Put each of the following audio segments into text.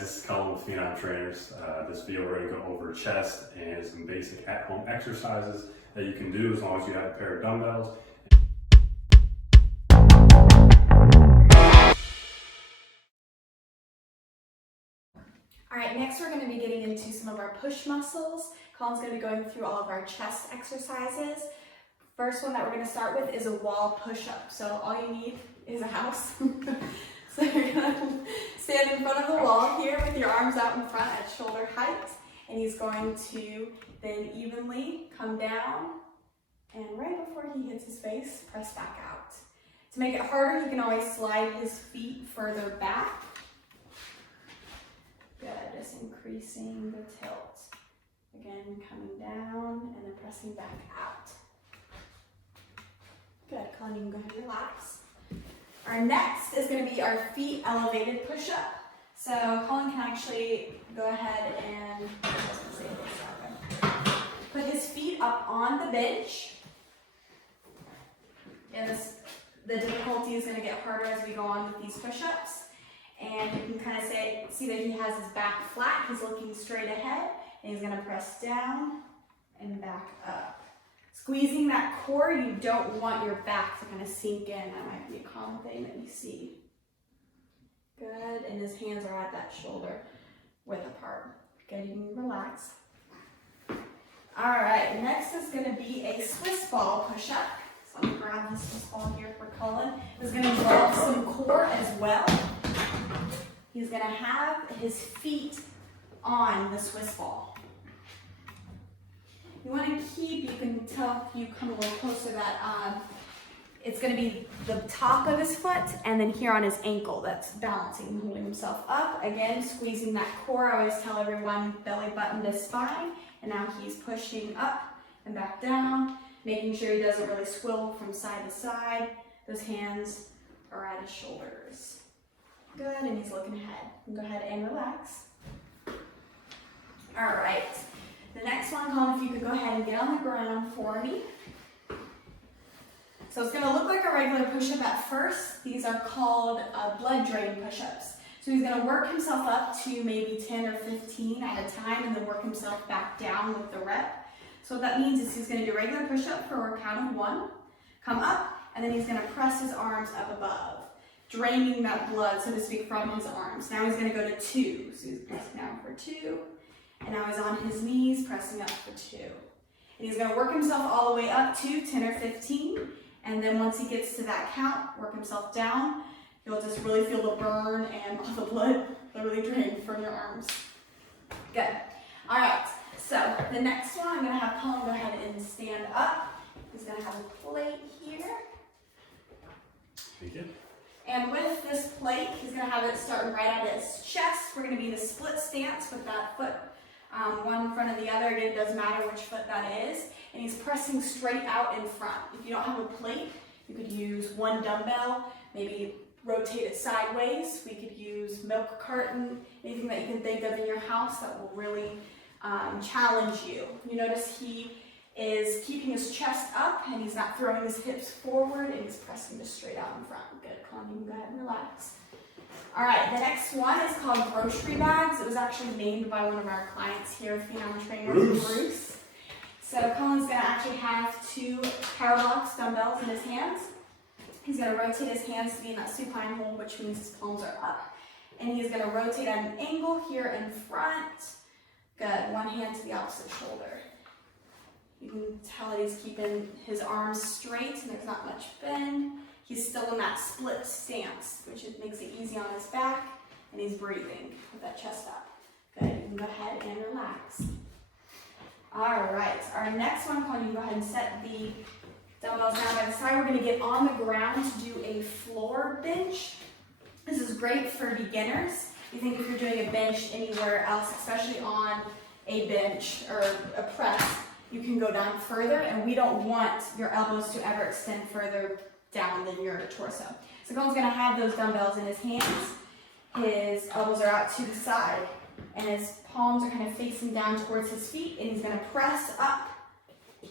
guys, this is Colin with Phenom Trainers. This video we're going to go over chest and some basic at-home exercises that you can do as long as you have a pair of dumbbells. Alright, next we're going to be getting into some of our push muscles. Colin's going to be going through all of our chest exercises. First one that we're going to start with is a wall push-up. So all you need is a house. So you're going to stand in front of the wall here with your arms out in front at shoulder height. And he's going to then evenly come down and right before he hits his face, press back out. To make it harder, he can always slide his feet further back. Good, just increasing the tilt. Again, coming down and then pressing back out. Good, Colin, you can go ahead and relax. Our next is going to be our feet elevated push-up. So Colin can actually go ahead and put his feet up on the bench. And the difficulty is going to get harder as we go on with these push-ups. And you can kind of see that he has his back flat. He's looking straight ahead. And he's going to press down and back up. Squeezing that core, you don't want your back to kind of sink in. That might be a common thing that you see. Good, and his hands are at that shoulder width apart. Good, you can relax. All right, next is going to be a Swiss ball push-up. So let me grab this Swiss ball here for Colin. It's going to involve some core as well. He's going to have his feet on the Swiss ball. You want to keep, you can tell if you come a little closer that it's going to be the top of his foot and then here on his ankle that's balancing, holding himself up. Again, squeezing that core. I always tell everyone belly button to spine. And now he's pushing up and back down, making sure he doesn't really swivel from side to side. Those hands are at his shoulders. Good, and he's looking ahead. Go ahead and relax. All right. The next one, Colin, if you could go ahead and get on the ground for me. So it's going to look like a regular push-up at first. These are called blood drain push-ups. So he's going to work himself up to maybe 10 or 15 at a time and then work himself back down with the rep. So what that means is he's going to do a regular push-up for a count of 1, come up, and then he's going to press his arms up above, draining that blood, so to speak, from his arms. Now he's going to go to 2. So he's pressing down for 2. And now he's on his knees, pressing up for 2. And he's going to work himself all the way up to 10 or 15. And then once he gets to that count, work himself down. You'll just really feel the burn and all the blood literally drain from your arms. Good. All right. So the next one, I'm going to have Colin go ahead and stand up. He's going to have a plate here. Thank you. And with this plate, he's going to have it starting right at his chest. We're going to be in a split stance with that foot one in front of the other. Again, it doesn't matter which foot that is. And he's pressing straight out in front. If you don't have a plate, you could use one dumbbell, maybe rotate it sideways. We could use milk carton, anything that you can think of in your house that will really challenge you. You notice he is keeping his chest up and he's not throwing his hips forward and he's pressing just straight out in front. Good, Colin, you can go ahead and relax. All right, the next one is called grocery bags. It was actually named by one of our clients here at Phenom Trainers, Bruce. So Colin's going to actually have 2 power box dumbbells in his hands. He's going to rotate his hands to be in that supine hold, which means his palms are up. And he's going to rotate at an angle here in front. Good, one hand to the opposite shoulder. You can tell that he's keeping his arms straight and there's not much bend. He's still in that split stance, which makes it easy on his back, and he's breathing with that chest up. Good, you can go ahead and relax. All right, our next one, Colin, you can go ahead and set the dumbbells down by the side. We're going to get on the ground to do a floor bench. This is great for beginners. You think if you're doing a bench anywhere else, especially on a bench or a press, you can go down further, and we don't want your elbows to ever extend further down than your torso. So Colin's going to have those dumbbells in his hands. His elbows are out to the side, and his palms are kind of facing down towards his feet, and he's going to press up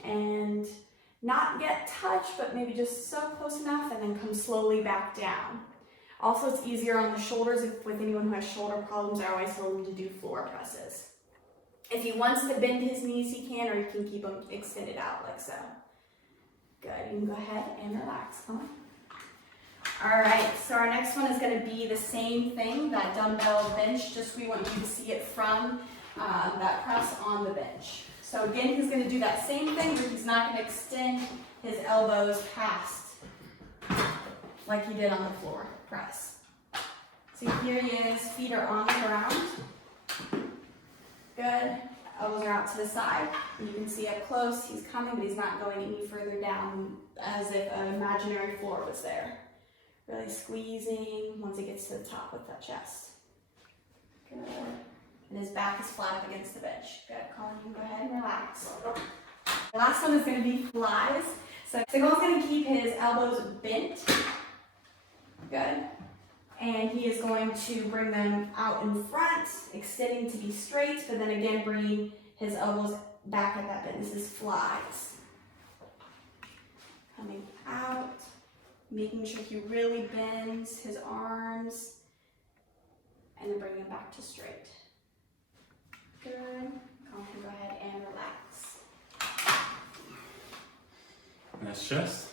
and not get touched, but maybe just so close enough, and then come slowly back down. Also, it's easier on the shoulders. If with anyone who has shoulder problems, I always tell them to do floor presses. If he wants to bend his knees, he can, or you can keep them extended out like so. Good, you can go ahead and relax, come on. All right, so our next one is gonna be the same thing, that dumbbell bench, just we want you to see it from that press on the bench. So again, he's gonna do that same thing, but he's not gonna extend his elbows past like he did on the floor press. So here he is, feet are on the ground. Good, elbows are out to the side. And you can see up close, he's coming, but he's not going any further down as if an imaginary floor was there. Really squeezing once he gets to the top with that chest. Good. And his back is flat up against the bench. Good, Colin, you can go ahead and relax. The last one is gonna be flies. So Colin's gonna keep his elbows bent. Good. And he is going to bring them out in front, extending to be straight, but then again bringing his elbows back at that bend. This is flies. Coming out, making sure he really bends his arms, and then bring them back to straight. Good. Colin can go ahead and relax. Nice chest.